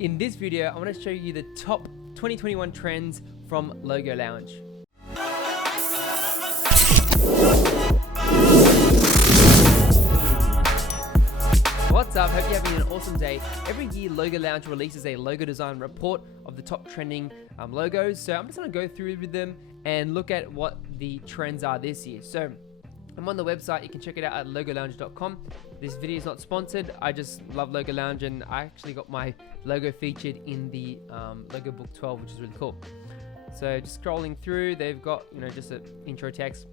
In this video, I want to show you the top 2021 trends from Logo Lounge. What's up? Hope you're having an awesome day. Every year, Logo Lounge releases a logo design report of the top trending logos. So I'm just going to go through with them and look at what the trends are this year. So I'm on the website. You can check it out at logolounge.com. This video is not sponsored. I just love Logo Lounge, and I actually got my logo featured in the Logo Book 12, which is really cool. So just scrolling through, they've got just an intro text.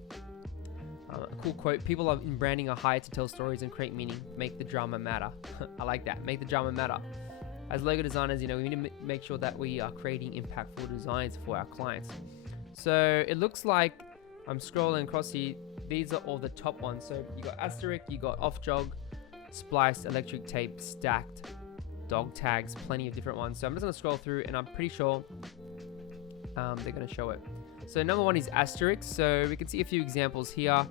A cool quote: "People in branding are hired to tell stories and create meaning. Make the drama matter." I like that. Make the drama matter. As logo designers, we need to make sure that we are creating impactful designs for our clients. So it looks like I'm scrolling across here. These are all the top ones. So you got Asterisk, you got Off Jog, Spliced, Electric Tape, Stacked, Dog Tags, plenty of different ones. So I'm just gonna scroll through, and I'm pretty sure they're gonna show it. So number one is Asterisk. So we can see a few examples here.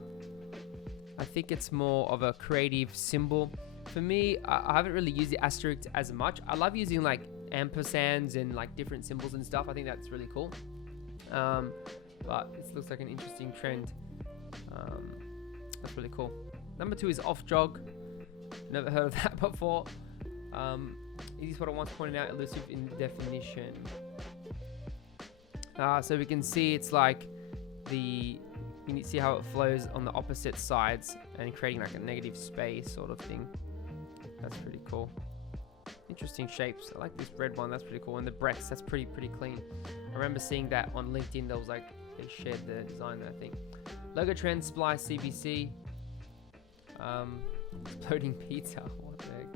I think it's more of a creative symbol. For me, I haven't really used the asterisk as much. I love using like ampersands and like different symbols and stuff. I think that's really cool. But it looks like an interesting trend. That's really cool. Number two is Off Jog. Never heard of that before. Easy spot once pointed out, elusive in definition. So we can see it's like you need to see how it flows on the opposite sides and creating like a negative space sort of thing. That's pretty cool. Interesting shapes. I like this red one. That's pretty cool. And the breaths, that's pretty clean. I remember seeing that on LinkedIn. There was like, they shared the design there, I think. Logo trend, Splice, CBC. Exploding pizza. What the heck?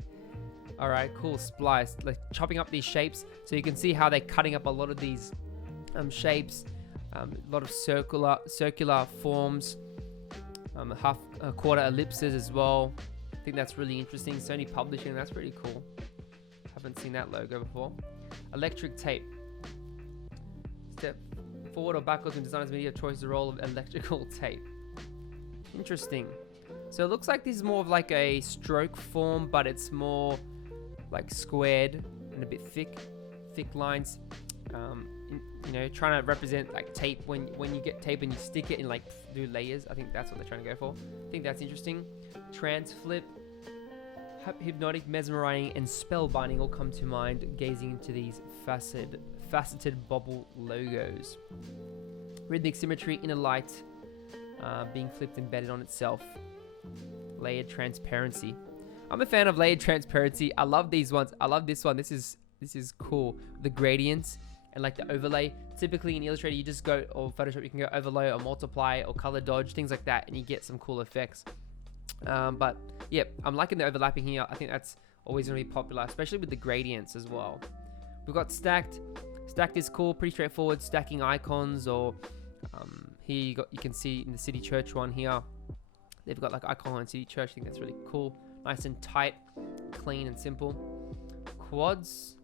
All right, cool. Splice, like chopping up these shapes. So you can see how they're cutting up a lot of these shapes. A lot of circular forms, quarter ellipses as well. I think that's really interesting. Sony Publishing, that's pretty cool. Haven't seen that logo before. Electric tape. Step forward or backwards when designers media choice the role of electrical tape. Interesting. So it looks like this is more of like a stroke form, but it's more like squared and a bit thick lines. Trying to represent like tape when you get tape and you stick it and like do layers. I think that's what they're trying to go for. I think that's interesting. Trans flip, hypnotic, mesmerizing, and spellbinding all come to mind gazing into these faceted bubble logos. Rhythmic symmetry, inner light being flipped embedded on itself. Layered transparency. I'm a fan of layered transparency. I love these ones. I love this one. This is cool. The gradients and like the overlay. Typically in Illustrator, you just go, or Photoshop, you can go overlay or multiply or color dodge, things like that, and you get some cool effects. But yeah, I'm liking the overlapping here. I think that's always going to be popular, especially with the gradients as well. We've got stacked. Stacked is cool, pretty straightforward, stacking icons, or here you can see in the City Church one here, they've got like icon on City Church. I think that's really cool. Nice and tight, clean and simple. Quads.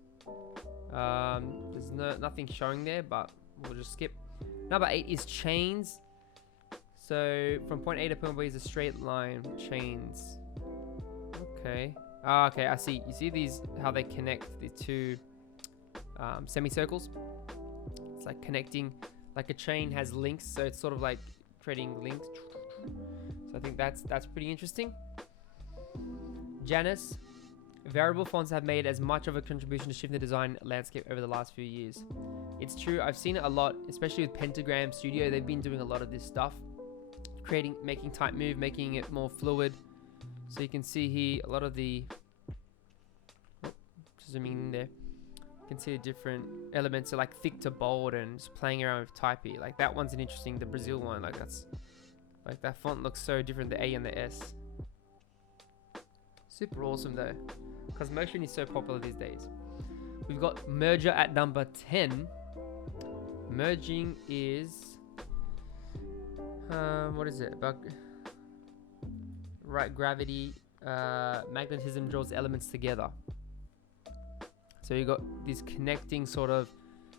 There's nothing showing there, but we'll just skip. Number 8 is chains. So from point A to point B is a straight line. Chains. Okay. Okay, I see. You see these, how they connect the two semicircles? It's like connecting, like a chain has links, so it's sort of like creating links. So I think that's pretty interesting. Janus. Variable fonts have made as much of a contribution to shifting the design landscape over the last few years. It's true, I've seen it a lot, especially with Pentagram Studio. They've been doing a lot of this stuff, making type move, making it more fluid. So you can see here a lot of the, zooming in there, you can see the different elements, so like thick to bold and just playing around with type here. Like that one's an interesting, the Brazil one, like that font looks so different, the A and the S. Super awesome though, because motion is so popular these days. We've got merger at number 10. Merging is what is it about? Right, gravity, magnetism draws elements together. So you got these connecting sort of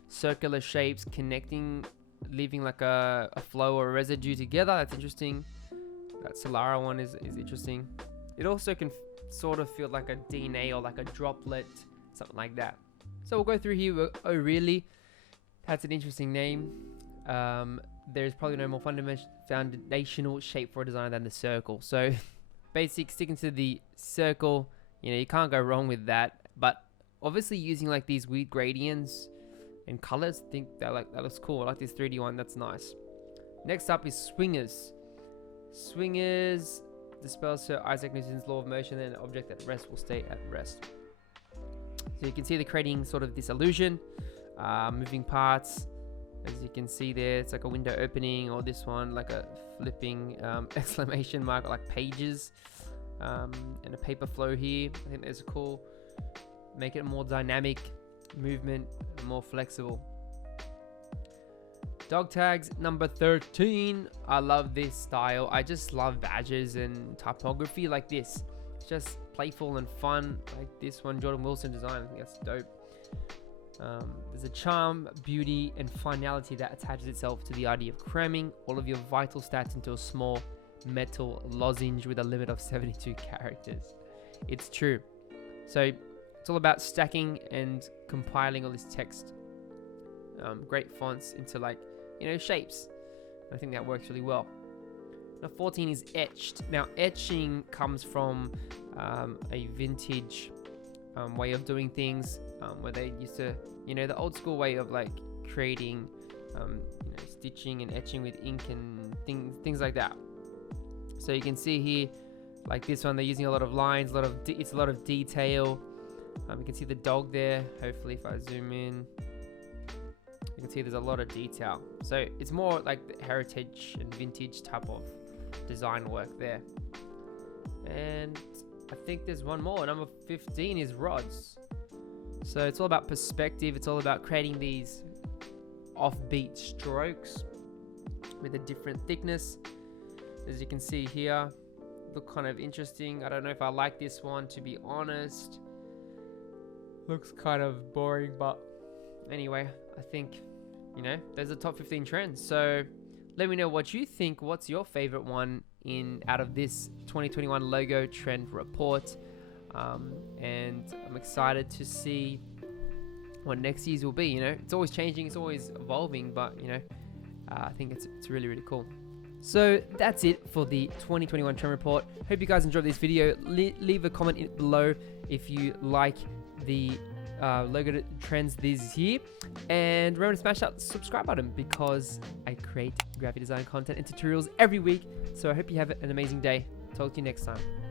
circular shapes connecting, leaving like a flow or a residue together. That's interesting. That Solara one is interesting. It also can sort of feel like a DNA or like a droplet, something like that. So we'll go through here. Oh, really? That's an interesting name. There's probably no more foundational shape for a designer than the circle. So basic, sticking to the circle, you can't go wrong with that. But obviously using like these weird gradients and colors, I think that looks cool. I like this 3D one, that's nice. Next up is swingers. Swingers dispels Sir Isaac Newton's law of motion, and an object at rest will stay at rest. So you can see they're creating sort of this illusion, moving parts. As you can see there, it's like a window opening, or this one like a flipping exclamation mark, like pages, and a paper flow here. I think that's cool. Make it more dynamic movement, more flexible. Dog tags number 13. I love this style. I just love badges and typography like this. It's just playful and fun, like this one, Jordan Wilson design. I think that's dope. There's a charm, beauty, and finality that attaches itself to the idea of cramming all of your vital stats into a small metal lozenge with a limit of 72 characters. It's true. So it's all about stacking and compiling all this text, great fonts into like, shapes. I think that works really well. Now 14 is etched. Now etching comes from a vintage way of doing things, where they used to, the old school way of like creating, stitching and etching with ink and things like that. So you can see here, like this one, they're using a lot of lines, it's a lot of detail. You can see the dog there. Hopefully, if I zoom in, you can see there's a lot of detail. So it's more like the heritage and vintage type of design work there. And I think there's one more. Number 15 is rods. So it's all about perspective. It's all about creating these offbeat strokes with a different thickness. As you can see here, look kind of interesting. I don't know if I like this one, to be honest. Looks kind of boring, but anyway, I think, there's the top 15 trends. So let me know what you think. What's your favorite one out of this 2021 logo trend report? And I'm excited to see what next year's will be. It's always changing, it's always evolving, but I think it's really, really cool. So that's it for the 2021 trend report. Hope you guys enjoyed this video. Leave a comment below if you like the logo trends this year, and remember to smash that subscribe button, because I create graphic design content and tutorials every week. So I hope you have an amazing day. Talk to you next time.